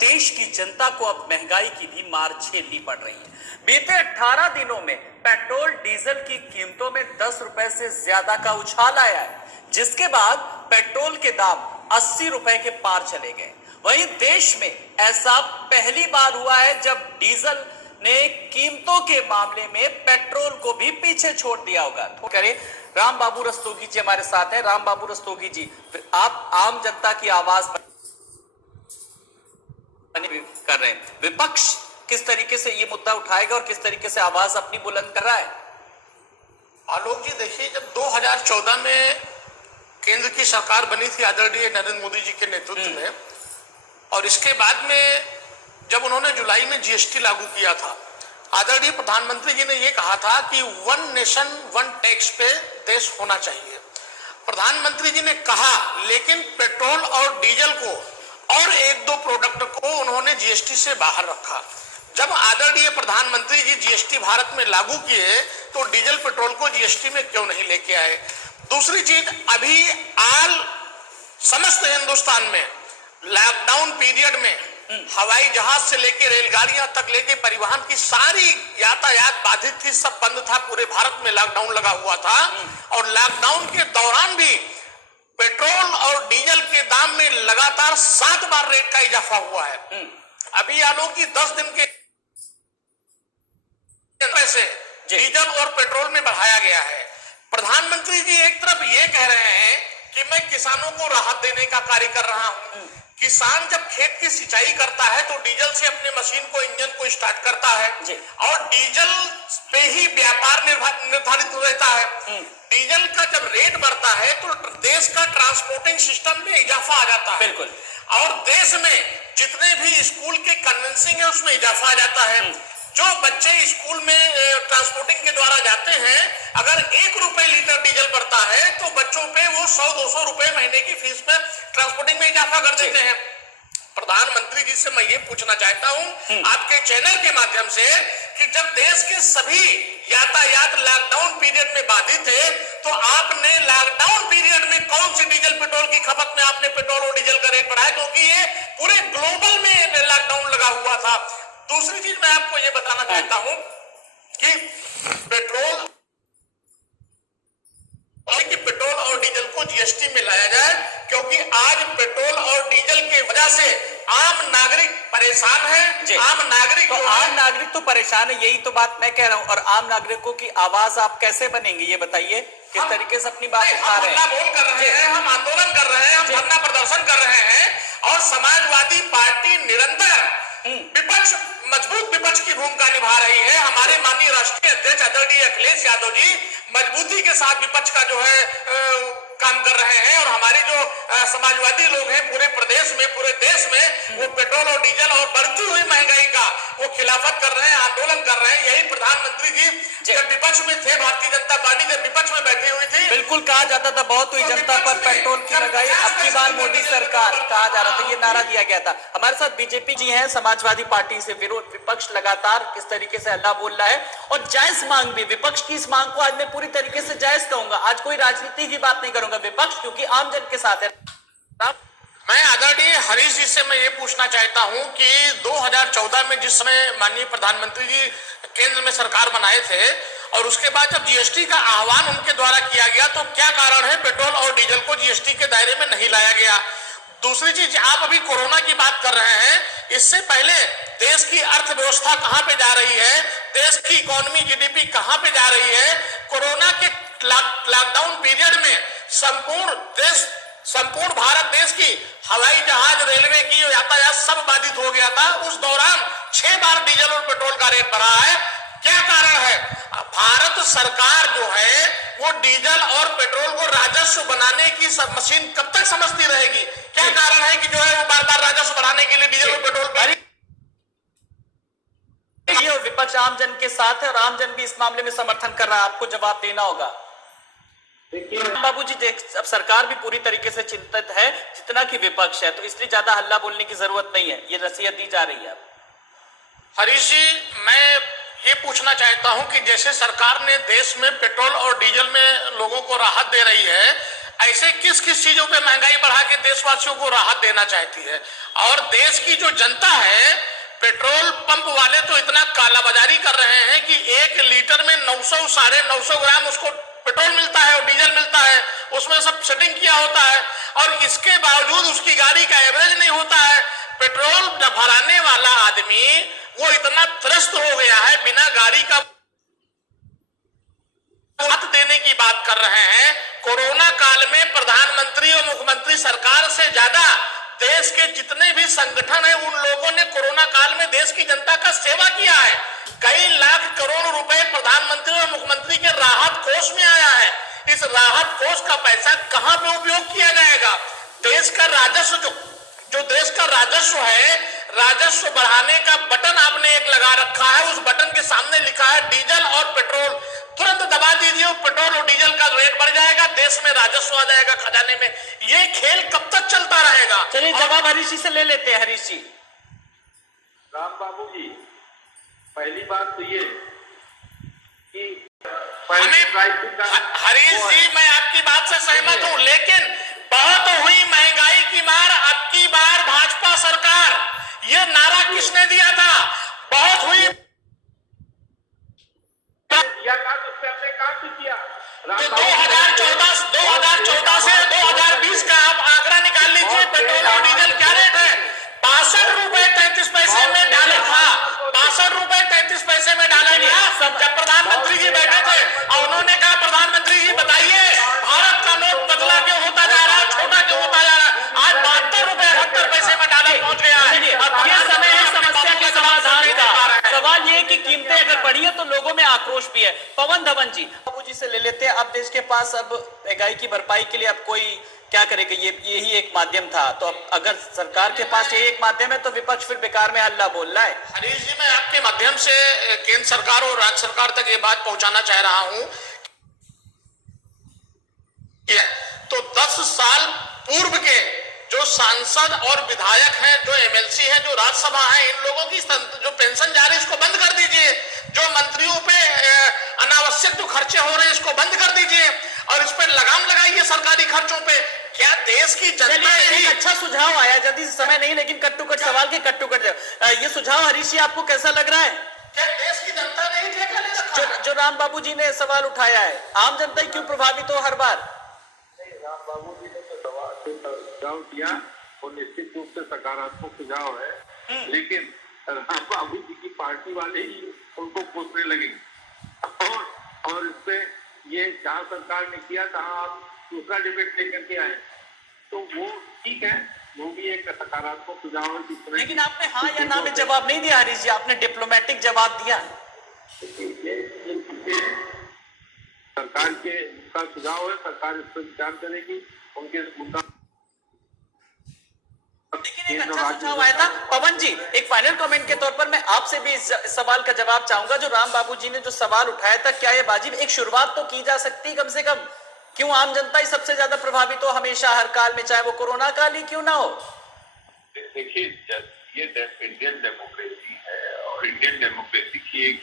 देश की जनता को अब महंगाई की भी मार झेलनी पड़ रही है। बीते 18 दिनों में पेट्रोल डीजल की कीमतों में 10 रुपए से ज्यादा का उछाल आया है, जिसके बाद पेट्रोल के दाम 80 रुपए के पार चले गए। वहीं देश में ऐसा पहली बार हुआ है जब डीजल ने कीमतों के मामले में पेट्रोल को भी पीछे छोड़ दिया होगा। तो करें, राम बाबू रस्तोगी जी हमारे साथ हैं। राम बाबू रस्तोगी जी, आप आम जनता की आवाज कर रहे हैं, विपक्ष किस तरीके से ये मुद्दा उठाएगा और किस तरीके से आवाज अपनी बुलंद कर रहा है? आलोक जी, देखिए, जब 2014 में केंद्र की सरकार बनी थी आदरणीय नरेंद्र मोदी जी के नेतृत्व में, और इसके बाद में जब उन्होंने जुलाई में जीएसटी लागू किया था, आदरणीय प्रधानमंत्री जी ने यह कहा था कि वन नेशन वन टैक्स पे देश होना चाहिए। प्रधानमंत्री जी ने कहा, लेकिन पेट्रोल और डीजल को और एक दो प्रोडक्ट को उन्होंने जीएसटी से बाहर रखा। जब आदरणीय प्रधानमंत्री जी जीएसटी भारत में लागू किए तो डीजल पेट्रोल को जीएसटी में क्यों नहीं लेके आए? दूसरी चीज, अभी आल समस्त हिंदुस्तान में लॉकडाउन पीरियड में हवाई जहाज से लेके रेलगाड़ियां तक लेके परिवहन की सारी यातायात बाधित थी, सब बंद था, पूरे भारत में लॉकडाउन लगा हुआ था। और लॉकडाउन के दौरान भी पेट्रोल और डीजल के दाम में लगातार 7 बार रेट का इजाफा हुआ है। अभी आलोक की 10 दिन के पैसे डीजल और पेट्रोल में बढ़ाया गया है। प्रधानमंत्री जी एक तरफ ये कह रहे हैं कि मैं किसानों को राहत देने का कार्य कर रहा हूं। किसान जब खेत की सिंचाई करता है तो डीजल से अपने मशीन को, इंजन को स्टार्ट करता है और डीजल पे ही व्यापार निर्धारित रहता है। डीजल का जब रेट बढ़ता है तो देश का ट्रांसपोर्टिंग सिस्टम में इजाफा आ जाता है। बिल्कुल। और देश में जितने भी स्कूल के कन्वेंसिंग है उसमें इजाफा आ जाता है। जो बच्चे स्कूल में ट्रांसपोर्टिंग के द्वारा जाते हैं, अगर 1 रुपए लीटर डीजल बढ़ता है तो बच्चों पे वो 100-200 रुपए महीने की फीस पे ट्रांसपोर्टिंग में इजाफा कर देते हैं। प्रधानमंत्री जी से मैं ये पूछना चाहता हूं आपके चैनल के माध्यम से कि जब देश के सभी यातायात लॉकडाउन पीरियड में बाधित थे तो आपने लॉकडाउन पीरियड में कौन सी डीजल पेट्रोल की खपत में आपने पेट्रोल और डीजल का रेट बढ़ाया, क्योंकि ये पूरे ग्लोबल में लॉकडाउन लगा हुआ था। दूसरी चीज मैं आपको ये बताना चाहता हूं कि पेट्रोल और डीजल को जीएसटी में लाया जाए, क्योंकि आज पेट्रोल और डीजल के वजह से आम नागरिक परेशान है। आम नागरिक तो परेशान है, यही तो बात मैं कह रहा हूं। और आम नागरिकों की आवाज आप कैसे बनेंगे ये बताइए, किस तरीके से अपनी बात उठा रहे हैं? हम बोल कर रहे हैं, हम आंदोलन कर रहे हैं, हम धरना प्रदर्शन कर रहे हैं और समाजवादी पार्टी निरंतर मजबूत विपक्ष की भूमिका निभा रही है। हमारे माननीय राष्ट्रीय अध्यक्ष आदरणीय अखिलेश यादव जी मजबूती के साथ विपक्ष का जो है काम कर रहे हैं, और हमारे जो समाजवादी लोग हैं पूरे प्रदेश में, पूरे देश में, वो पेट्रोल और डीजल और बढ़ती हुई महंगाई का वो खिलाफत कर रहे हैं, आंदोलन कर रहे हैं। यही प्रधानमंत्री जी जब विपक्ष में थे, भारतीय जनता पार्टी जब विपक्ष में बैठी हुई थी, बिल्कुल कहा जाता था बहुत हुई जनता पर पेट्रोल की महंगाई, अब की बार मोदी सरकार कहा जा रहा था, ये नारा दिया गया था। हमारे साथ बीजेपी जी हैं, समाजवादी पार्टी से विरोध, विपक्ष लगातार किस तरीके से हल्ला बोल रहा है और जायज मांग भी, विपक्ष की इस मांग को आज मैं पूरी तरीके से जायज कहूंगा। आज कोई राजनीति की बात नहीं करूंगा, विपक्ष क्योंकि आम जन के साथ है। मैं आदरणीय हरीश जी से मैं ये पूछना चाहता हूं कि 2014 में जिस समय माननीय प्रधानमंत्री जी केंद्र में सरकार बनाए थे और उसके बाद जब जीएसटी का आह्वान उनके द्वारा किया गया तो क्या कारण है पेट्रोल और डीजल को जीएसटी के दायरे में नहीं लाया गया? दूसरी चीज, आप अभी कोरोना की बात कर रहे हैं, इससे पहले देश की अर्थव्यवस्था कहां पे जा रही है, देश की इकोनॉमी जीडीपी कहां पे जा रही है? कोरोना के लॉकडाउन पीरियड में संपूर्ण भारत देश की हवाई जहाज, रेलवे की यातायात सब बाधित हो गया था। उस दौरान 6 बार डीजल और पेट्रोल का रेट बढ़ा है। क्या कारण है? भारत सरकार जो है वो डीजल और पेट्रोल को राजस्व बनाने की मशीन कब तक समझती रहेगी? क्या कारण है कि जो है वो बार-बार राजस्व बढ़ाने के लिए डीजल और पेट्रोल पर विपक्ष आम जन के साथ है और आम जन भी इस मामले में समर्थन कर रहा है, आपको जवाब देना होगा। बाबूजी, अब सरकार भी पूरी तरीके से चिंतित है जितना कि विपक्ष है, तो इसलिए ज्यादा हल्ला बोलने की जरूरत नहीं है, ये नसीहत दी जा रही है। हरीश जी, मैं ये पूछना चाहता हूं कि जैसे सरकार ने देश में पेट्रोल और डीजल में लोगों को राहत दे रही है, ऐसे किस किस चीजों पे महंगाई बढ़ा के देशवासियों को राहत देना चाहती है। और देश की जो जनता है, पेट्रोल पंप वाले तो इतना कालाबाजारी कर रहे हैं कि 1 लीटर में 900 साढ़े 900 ग्राम उसको पेट्रोल मिलता है और डीजल मिलता है, उसमें सब सेटिंग किया होता है, और इसके बावजूद उसकी गाड़ी का एवरेज नहीं होता है। पेट्रोल भराने वाला आदमी वो इतना त्रस्त हो गया है, बिना गाड़ी का मत देने की बात कर रहे हैं। कोरोना काल में प्रधानमंत्री और मुख्यमंत्री सरकार से ज्यादा देश के जितने भी संगठन हैं, उन लोगों ने कोरोना काल में देश की जनता का सेवा किया है। कई लाख करोड़ रुपए प्रधानमंत्री और मुख्यमंत्री के राहत कोष में आया है। इस राहत कोष का पैसा कहां पे उपयोग किया जाएगा? देश का राजस्व जो देश का राजस्व है, राजस्व बढ़ाने का बटन आपने एक लगा रखा है, उस बटन के सामने लिखा है डीजल और पेट्रोल, तुरंत दबा दीजिए, पेट्रोल और डीजल का रेट बढ़ जाएगा, देश में राजस्व आ जाएगा खजाने में। ये खेल कब तक चलता रहेगा? चलिए जवाब हरीश जी से ले लेते हैं। हरीश जी। राम बाबू जी, पहली बात तो ये कि हरीश जी, मैं आपकी बात से सहमत हूं, लेकिन बहुत हुई महंगाई की मार, अब की बार भाजपा सरकार, ये नारा किसने दिया था? बहुत हुई तो 2014 से 2020 का आप आंकड़ा निकाल लीजिए, पेट्रोल और डीजल क्या रेट है? 62 रुपए 33 पैसे में डाला था, 62 रुपए 33 पैसे में डाला गया जब प्रधानमंत्री जी बैठे थे, और उन्होंने कहा प्रधानमंत्री जी बताइए भारत का नोट पतला क्यों होता जा रहा है, छोटा क्यों होता जा रहा है? आज 72 रुपए 78 पैसे में डॉलर पहुंच गया है। ये समय है समस्या के समाधान का। सवाल ये है कि कीमतें अगर बढ़ी है तो लोगों में आक्रोश भी है। पवन धवन जी, बाबू जी से ले लेते हैं। अब देश के पास अब महंगाई की भरपाई के लिए अब कोई क्या करेगा? यही एक माध्यम था, तो अब अगर सरकार के पास यही एक माध्यम है तो विपक्ष फिर बेकार में हल्ला बोल रहा है। हरीश जी, मैं आपके माध्यम से केंद्र सरकार और राज्य सरकार तक ये बात पहुंचाना चाह रहा हूं, तो 10 साल पूर्व के जो सांसद और विधायक हैं, जो एमएलसी हैं, जो राज्यसभा है, इन लोगों की जो पेंशन जा रही है इसको बंद कर दीजिए। जो मंत्रियों पे अनावश्यक जो खर्चे हो रहे हैं इसको बंद कर दीजिए और इस पर लगाम लगाइए सरकारी खर्चों पे। क्या देश की जनता एक अच्छा सुझाव आया, जल्दी से समय नहीं, लेकिन कट टू कट सवाल के कट टू कट ये सुझाव हरीश जी आपको कैसा लग रहा है? क्या देश की जनता ने ही ठेका ले रखा? जो राम बाबू जी ने सवाल उठाया है, आम जनता ही क्यों प्रभावित हो हर बार? राम बाबू जी ने तो सुझाव दिया और निश्चित रूप से सकारात्मक सुझाव है, लेकिन राम बाबू जी की पार्टी वाले ही उनको कोसने लगे और इससे ये जहाँ सरकार ने किया तहाँ आप दूसरा डिबेट लेकर के आए, तो वो ठीक है, वो भी एक सकारात्मक सुझाव है। लेकिन आपने हाँ या ना में जवाब नहीं दिया हरीश जी, आपने डिप्लोमेटिक जवाब दिया। सरकार के का सुझाव है, सरकार इस पर विचार करेगी, उनके मुद्दा। लेकिन एक अच्छा सुझाव आया था। पवन जी, एक फाइनल कमेंट के तौर पर मैं आपसे भी इस सवाल का जवाब चाहूंगा। जो राम बाबू जी ने जो सवाल उठाया था, क्या ये वाजिब? एक शुरुआत तो की जा सकती कम से कम। क्यों आम जनता ही सबसे ज्यादा प्रभावित हो हमेशा हर काल में, चाहे वो कोरोना काल ही क्यों ना हो? देखिए, ये इंडियन डेमोक्रेसी है और इंडियन डेमोक्रेसी की एक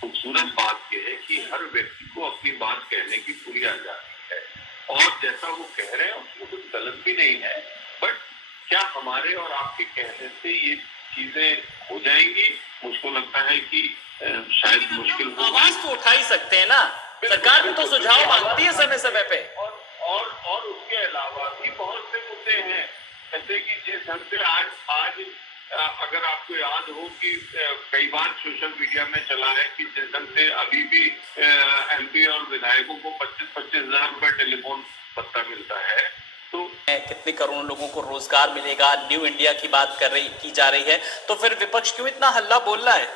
खूबसूरत बात यह है कि हर व्यक्ति को अपनी बात कहने की पूरी आजादी है, और जैसा वो कह रहे हैं उसमें कुछ गलत भी नहीं है। बट क्या हमारे और आपके कहने से ये चीजें हो जाएंगी? मुझको लगता है कि शायद मुश्किल हो। आवाज तो उठा ही सकते हैं ना, सरकार भी तो सुझाव मांगती है समय समय पे। और उसके अलावा भी बहुत से मुद्दे हैं, जैसे कि जिस ढंग से आज अगर आपको याद हो कि कई बार सोशल मीडिया में चला है कि जिस ढंग से अभी भी एमपी और विधायकों को 25-25 हजार रुपए टेलीफोन भत्ता मिलता है, तो कितने करोड़ों लोगों को रोजगार मिलेगा, न्यू इंडिया की बात की जा रही है, तो फिर विपक्ष क्यों इतना हल्ला बोल रहा है?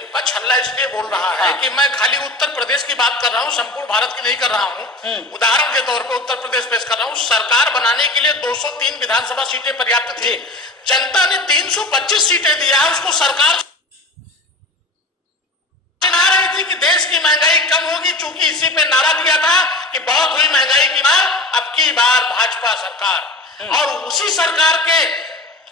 विपक्ष हल्ला इसलिए बोल रहा है कि मैं खाली उत्तर प्रदेश की बात कर रहा हूँ, संपूर्ण भारत की नहीं कर रहा हूँ। उदाहरण के तौर पर उत्तर प्रदेश पेश कर रहा हूँ। सरकार बनाने के लिए 203 विधानसभा सीटें पर्याप्त थी, जनता ने 325 सीटें दिया, उसको सरकार सुना रही थी कि देश की महंगाई कम होगी, चूंकि इसी पे नारा दिया था कि बहुत हुई महंगाई की मार, अब की बार भाजपा सरकार। और उसी सरकार के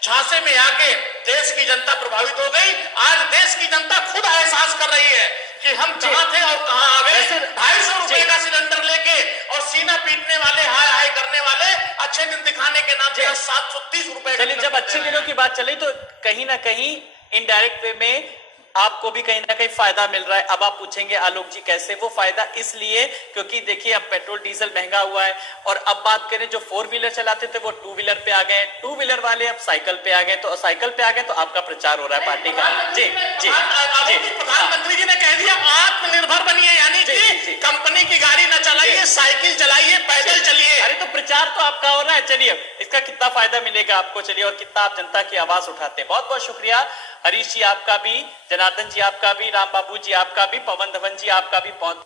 झांसे में आके देश की जनता प्रभावित हो गई। आज देश की जनता खुद एहसास कर रही है कि हम कहाँ थे और कहाँ आ गए। वैसे 250 रुपए का सिलेंडर लेके और सीना पीटने वाले, हाय हाय करने वाले, अच्छे दिन दिखाने के नाम पे 730 रुपए। चलिए, जब अच्छे दिनों की बात चली तो कहीं ना कहीं इनडायरेक्ट वे में आपको भी कहीं ना कहीं फायदा मिल रहा है। अब आप पूछेंगे आलोक जी कैसे? वो फायदा इसलिए क्योंकि देखिए अब पेट्रोल डीजल महंगा हुआ है, और अब बात करें जो 4 व्हीलर चलाते थे वो 2 व्हीलर पे आ गए, 2 व्हीलर वाले अब साइकिल पे आ गए, तो साइकिल पे आ गए तो आपका प्रचार हो रहा है पार्टी का। जी जी जी, प्रधानमंत्री जी ने कह दिया आत्मनिर्भर बनिए, यानी कि कंपनी की गाड़ी न चलाइए, साइकिल चलाइए, पैदल चलिए। अरे तो प्रचार तो आपका हो रहा है। चलिए, इसका कितना फायदा मिलेगा आपको, चलिए, और कितना आप जनता की आवाज उठाते हैं। बहुत बहुत शुक्रिया हरीश जी आपका भी, जनार्दन जी आपका भी, राम बाबू जी आपका भी, पवन धवन जी आपका भी बहुत